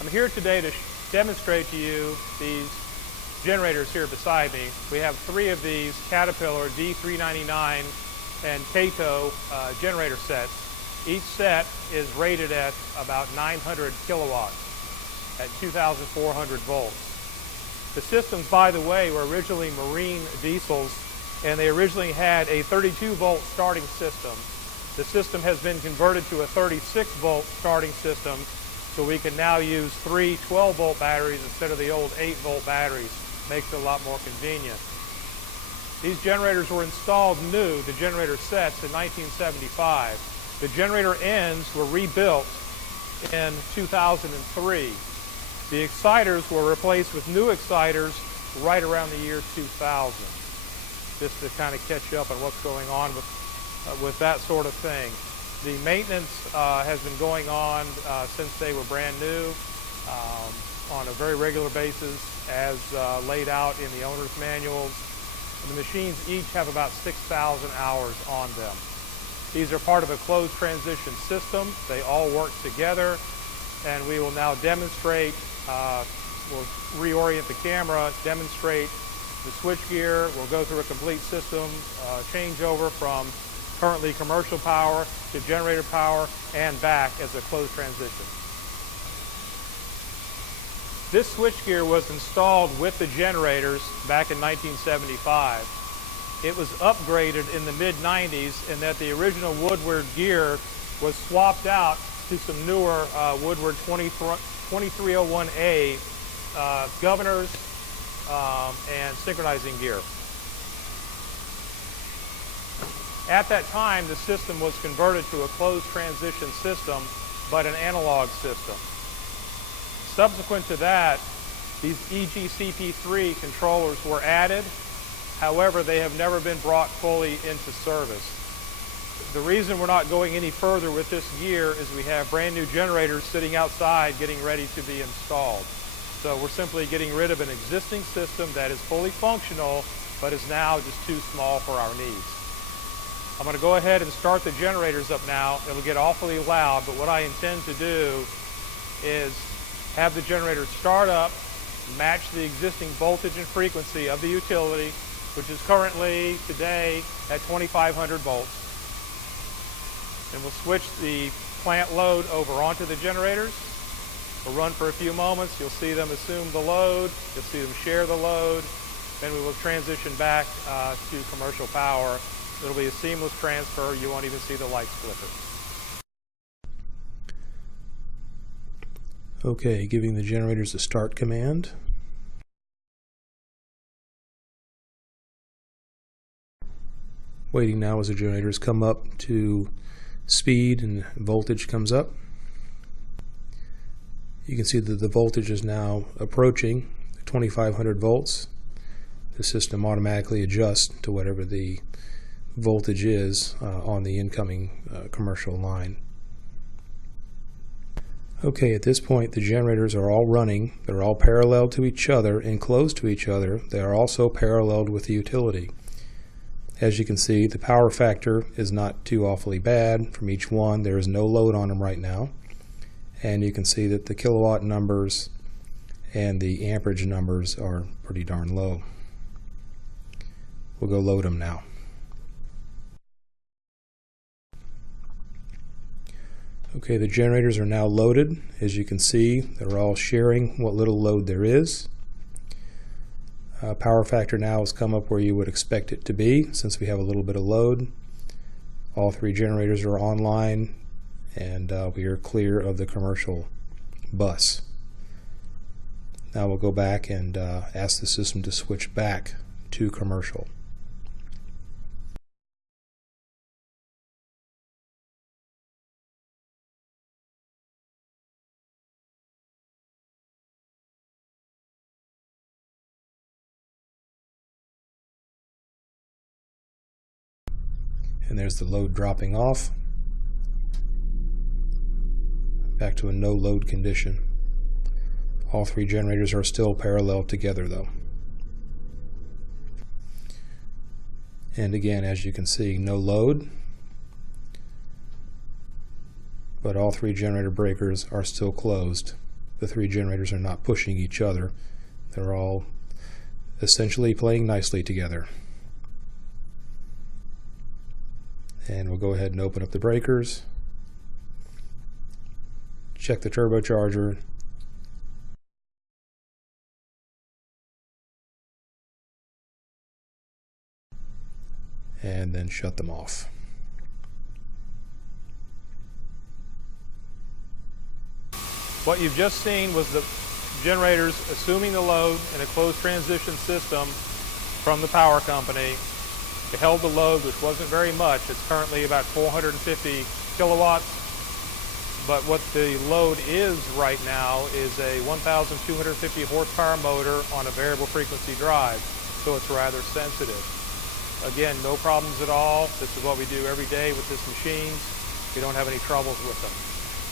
I'm here today to demonstrate to you these generators here beside me. We have 3 of these Caterpillar D399 and Kato generator sets. Each set is rated at about 900 kilowatts at 2,400 volts. The systems, by the way, were originally marine diesels, and they originally had a 32-volt starting system. The system has been converted to a 36-volt starting system, so we can now use 3 12-volt batteries instead of the old 8-volt batteries. Makes it a lot more convenient. These generators were installed new, the generator sets, in 1975. The generator ends were rebuilt in 2003. The exciters were replaced with new exciters right around the year 2000, just to kind of catch up on what's going on with that sort of thing. The maintenance has been going on since they were brand new on a very regular basis as laid out in the owner's manuals. The machines each have about 6,000 hours on them. These are part of a closed transition system. They all work together, and we will now demonstrate, we'll reorient the camera, demonstrate the switchgear. We'll go through a complete system changeover from currently commercial power to generator power and back as a closed transition. This switchgear was installed with the generators back in 1975. It was upgraded in the mid-90s in that the original Woodward gear was swapped out to some newer Woodward 2301A governors and synchronizing gear. At that time, the system was converted to a closed transition system, but an analog system. Subsequent to that, these EGCP3 controllers were added. However, they have never been brought fully into service. The reason we're not going any further with this gear is we have brand new generators sitting outside getting ready to be installed. So we're simply getting rid of an existing system that is fully functional, but is now just too small for our needs. I'm going to go ahead and start the generators up now. It'll get awfully loud, but what I intend to do is have the generator start up, match the existing voltage and frequency of the utility, which is currently today at 2,500 volts. And we'll switch the plant load over onto the generators. We'll run for a few moments. You'll see them assume the load. You'll see them share the load. Then we will transition back to commercial power. It'll be a seamless transfer. You won't even see the lights flicker. Okay, giving the generators a start command. Waiting now as the generators come up to speed and voltage comes up. You can see that the voltage is now approaching 2,500 volts. The system automatically adjusts to whatever the voltage is on the incoming commercial line. Okay, at this point the generators are all running. They're all parallel to each other and close to each other. They are also paralleled with the utility. As you can see, the power factor is not too awfully bad from each one. There is no load on them right now. And you can see that the kilowatt numbers and the amperage numbers are pretty darn low. We'll go load them now. Okay, the generators are now loaded. As you can see, they're all sharing what little load there is. Power factor now has come up where you would expect it to be since we have a little bit of load. All 3 generators are online, and we are clear of the commercial bus. Now we'll go back and ask the system to switch back to commercial. And there's the load dropping off. Back to a no load condition. All 3 generators are still parallel together though. And again, as you can see, no load, but all 3 generator breakers are still closed The three generators are not pushing each other. They're all essentially playing nicely together. And we'll go ahead and open up the breakers. Check the turbocharger. And then shut them off. What you've just seen was the generators assuming the load in a closed transition system from the power company. It held the load, which wasn't very much. It's currently about 450 kilowatts. But what the load is right now is a 1,250 horsepower motor on a variable frequency drive, so it's rather sensitive. Again, no problems at all. This is what we do every day with this machine. We don't have any troubles with them.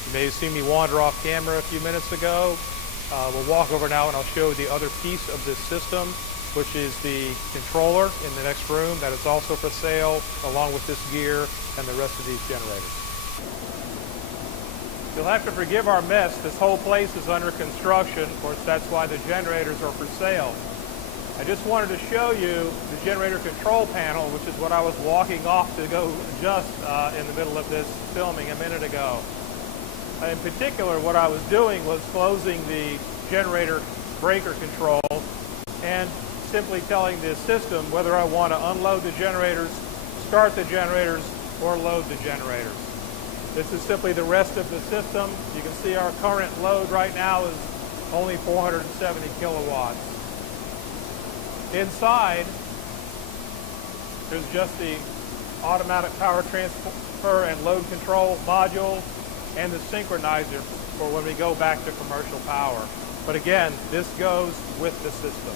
You may have seen me wander off camera a few minutes ago. We'll walk over now and I'll show the other piece of this system, which is the controller in the next room that is also for sale, along with this gear and the rest of these generators. You'll have to forgive our mess. This whole place is under construction. Of course, that's why the generators are for sale. I just wanted to show you the generator control panel, which is what I was walking off to go adjust in the middle of this filming a minute ago. In particular, what I was doing was closing the generator breaker control and simply telling the system whether I want to unload the generators, start the generators, or load the generators. This is simply the rest of the system. You can see our current load right now is only 470 kilowatts. Inside, there's just the automatic power transfer and load control module and the synchronizer for when we go back to commercial power. But again, this goes with the system.